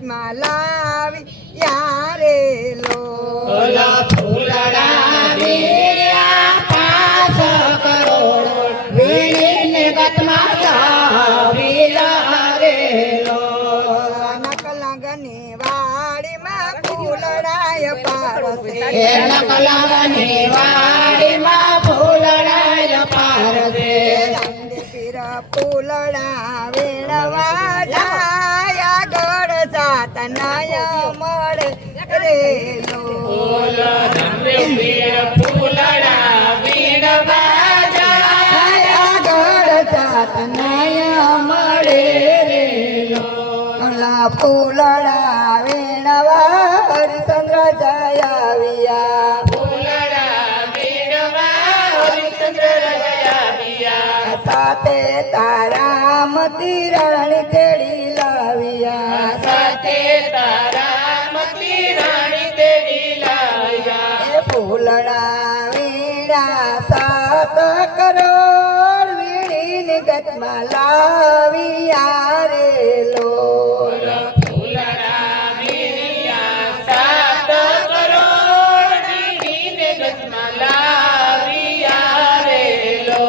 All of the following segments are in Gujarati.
ગતમાં લાવી યારે લો ફૂલડા વીર્યા 5 કરોડ વીણીને ગતમાં લાવી યારે લો નકલંગની વાડીમાં ફૂલડાય પારસે નકલંગની વાડીમાં ફૂલડાય પારસે પીર ફૂલડા વીણવા જાય આગળ જાત નાય મળે રે લો ફૂલડા વીણવા જાય આગળ જાત નાય મળે રે લો ફૂલડા વીણવા હરિચંદ્ર જયાવિયા સાથે તારામતી રાણી તેડી લાવ્યા સાથે તારામતી રાણી તેડી લાવ્યા એ ફૂલડા વીણા 7 કરોડ વીણીને ગતમાં લાવ્યા રે લો ફૂલડા વીણ્યા 7 કરોડ વીણીને ગતમાં લાવ્યા રે લો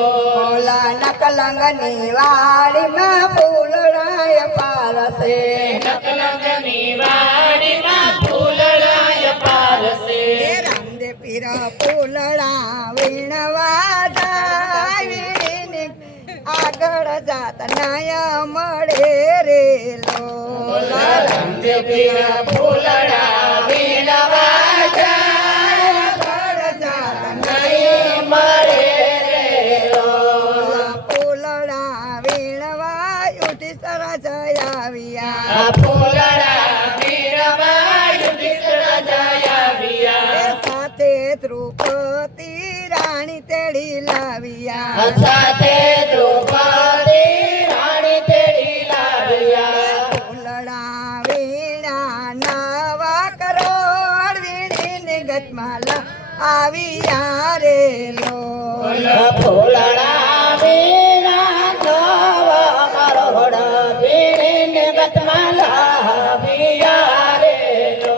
નકલંગની વાડીમાં ફૂલડાય પારસે નકલંગની વાડીમાં ફૂલડાય પારસે રામદેવ પીર ફૂલડા વીણવા જાય વીણીને આગળ જાત નાય મળે રે લો રામદેવ પીર ફૂલડા વીણવા જાય આગળ જાત નાય મળે રે લો ફૂલડા વીણવા યુધિષ્ઠિર જયાવિયા ફૂલડા વીણવા યુધિષ્ઠિર જયાવિયા સાથે દ્રૌપદી રાણી તેડી લાવ્યા સાથે દ્રૌપદી રાણી તેડી લાવ્યા ફૂલડા વીણા 9 કરોડ વીણીને ગતમાં આવ્યા રે લો ફૂલડા વીણા 9 કરોડ વીણીને ગતમાં લાવ્યા રે લો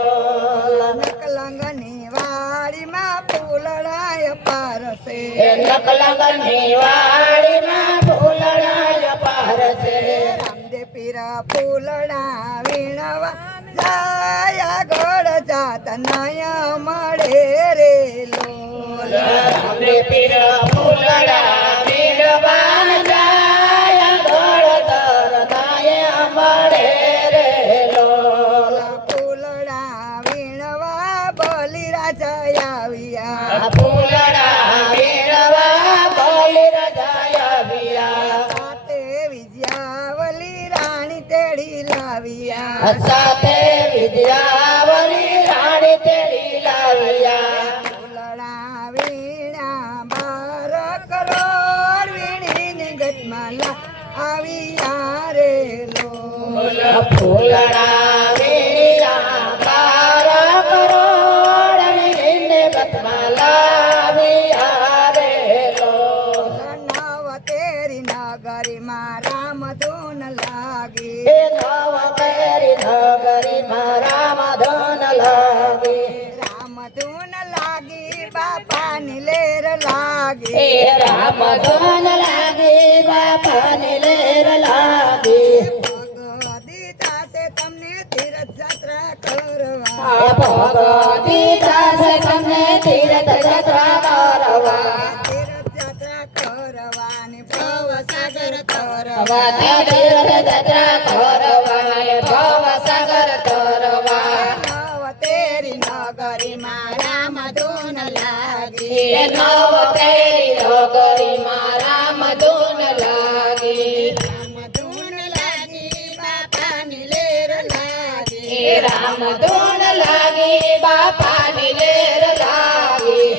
નકલંગની વાડીમાં ફૂલડાય પારસે નકલંગની વાડીમાં ફૂલડાય પારસે રામદેવ પીર ફૂલડા વીણવા જાય આગળ જાત નાય મળે રે લો રામદેવ પીર ફૂલડા વીણવા જાય ગળતર નાય મળે રે લો ફૂલડા વીણવા બલિરાજ આવ્યા ફૂલડા વીણવા બલિરાજ આવ્યા સાથે વિજયાવલી રાણી તેડી લાવ્યા સાથે વિદ્યાવલી રાણી તેડી લાવ્યા ફૂલડા વીણા 12 કરોડ વીણીને ગતમાં આવ્યા રે લો ફૂલડા વીણ્યા 12 કરોડ વીણીને ગતમાં લાવ્યા રે લો નવ તેરી નગરીમાં રામધૂન લાગી નવતેરી નગરીમાં રામધૂન લાગી રામધૂન લાગી બાપાની લેર લાગી રામધૂન લાગી બાપાની લેર લાગી દીધા છે તમને તીર્થ યાત્રા કરવા ભગવતી દાસે તમને તીર્થ યાત્રા કરવા તીર્થ યાત્રા કરવાની ભવસાગર કરવા તીર્થ યાત્રા કરવા ભવસાગર કરવા નવ તેરી નગરીમાં રામધૂન લાગી નવતેરી નગરીમાં રામધૂન લાગી રામધૂન લાગી બાપાની લેર લાગી રામધૂન લાગી બાપાની લેર લાગી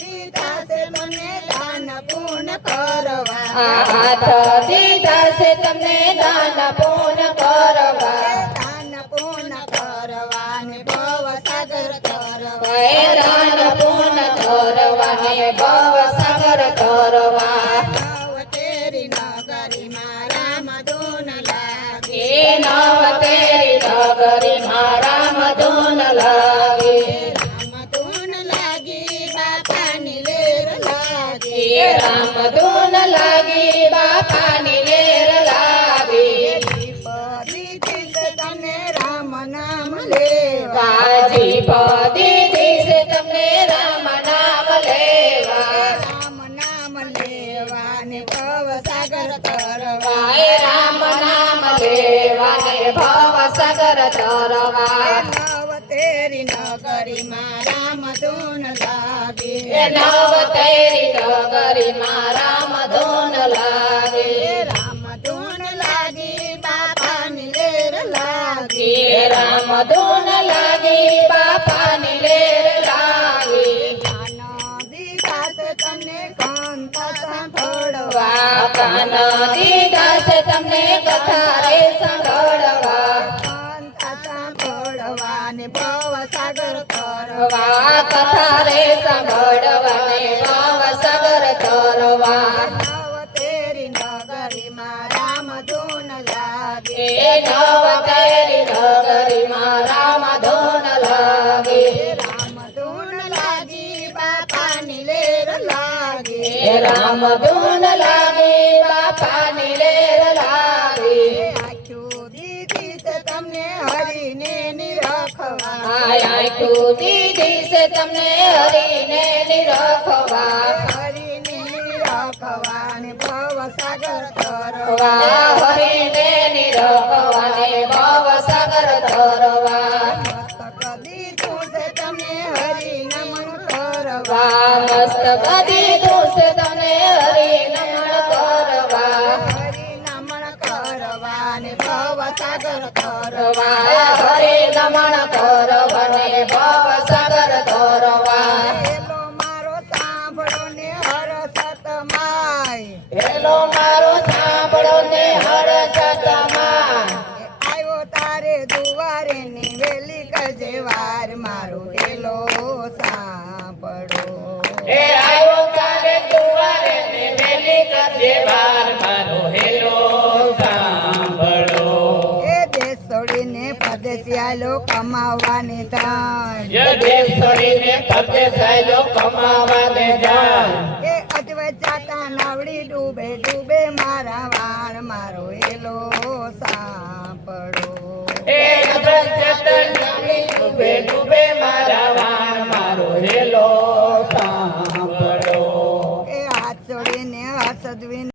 દીધા છે તમને દાન પૂન કરવા હાથ દીધા છે તમને દાન પૂન કરવા દાન પૂન કરવાની ભવસાગર કરવા દાન પૂન કરવા ભવસાગર કરવા નવ તેરી નગરીમાં રામધૂન લાગી નવતેરી નગરીમાં રામ ધૂન લાગી રામ ધૂન લાગી બાપાની લેર લાગી એ રામ ધૂન લાગી બાપાની લેર લાગી દીપ દીધી છે તને રામ નામ લેવા વાજી પદી છે તમને રામ નામ લેવા રામ નામ લેવા ને ભવ સાગર તરવા વાય રામ નામ લેવા ને ભવ સાગર તરવા નવ તેરી નગરીમાં રામ ધૂન લાગી એ નવ તેરી નગરીમાં રામ ધૂન લાગી રામ ધૂન લાગી બાપાની લેર લાગી એ રામ ધૂન લાગી બાપાની લેર લાગી કાન દીધા છે તને કંઠ સાંભળવા કાન દીધા છે તમને કથા રે સાંભળવા કંઠ સાંભળવા ને ભવ સાગર તરવા કથા રે સાંભળવા ને ભવ સાગર તરવા નવ તેરી નગરીમાં રામ ધૂન લાગે એ નવ તેરી નગરીમાં રામ ધૂન લાગી રામ ધૂન લાગી બાપાની લેર લાગે એ રામ ધૂન લાગી બાપાની લેર લાગી આખું દીધી છે તમને હરીને નિરખવા આખું દીધી છે તમને હરીને નિરખવા હરીને નિરખવા ને ભવ સાગર તરવા હરીને નિરખવા ને ભવ સાગર તરવા મસ્તક દીધું છે તમને હરી નમન કરવા મસ્તક દીધું છે તને હરી નમન કરવા હરી નમન કરવા ને ભવ સાગર તરવા હરે નમન કરવા ને ભવ સાગર તરવા પેલો મારો સાંભળો ને હરસત માય હેલો મારો સાંભળો ને હરસતમાં આવ્યો તારે દુવારે ની વેલી કરજે વાર મારો હેલો સાંભળો એ આવ્યો તારે દુવારે ને વેલી કરજે વાર મારો હેલો સાંભળો એ દેશ છોડીને પરદેશી આલો કમાવાની તાણ ય દેશ છોડીને પરદેસાયલો કમાવાને જાય એ અજવત જાતા નાવડી ડૂબે ડૂબે મારા વાણ મારો હેલો સાંભળો એ નજર ચેતન ડૂબે ડૂબે મારા વાણ મારો હેલો સાંભળો એ હાથ જોડીને હસદવીને